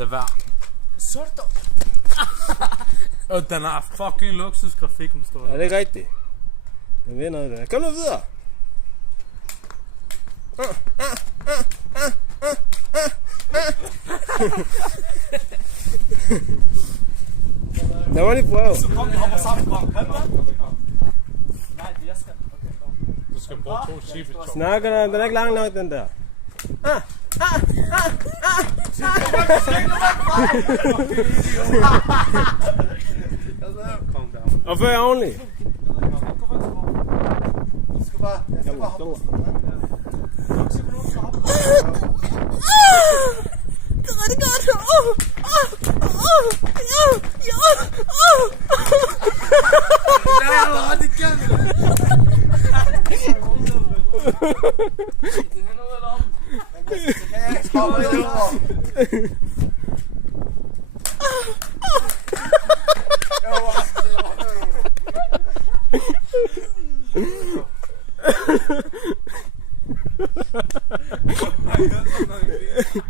Lad være. Så er det dog. Og den har fucking luksusgrafikken, står der. Er det ikke rigtigt? Den ved noget der. Kom nu videre. Lad mig lige prøve. Så kom, vi hopper sammen. Kom, kan du det? Nej, jeg skal. Okay, kom. Du skal bruge 2 chipper. Snakker den er ikke lang nok, den der. Calm down. Og før ordentligt. Jeg skal bare hoppe. Det er rigtig godt. Det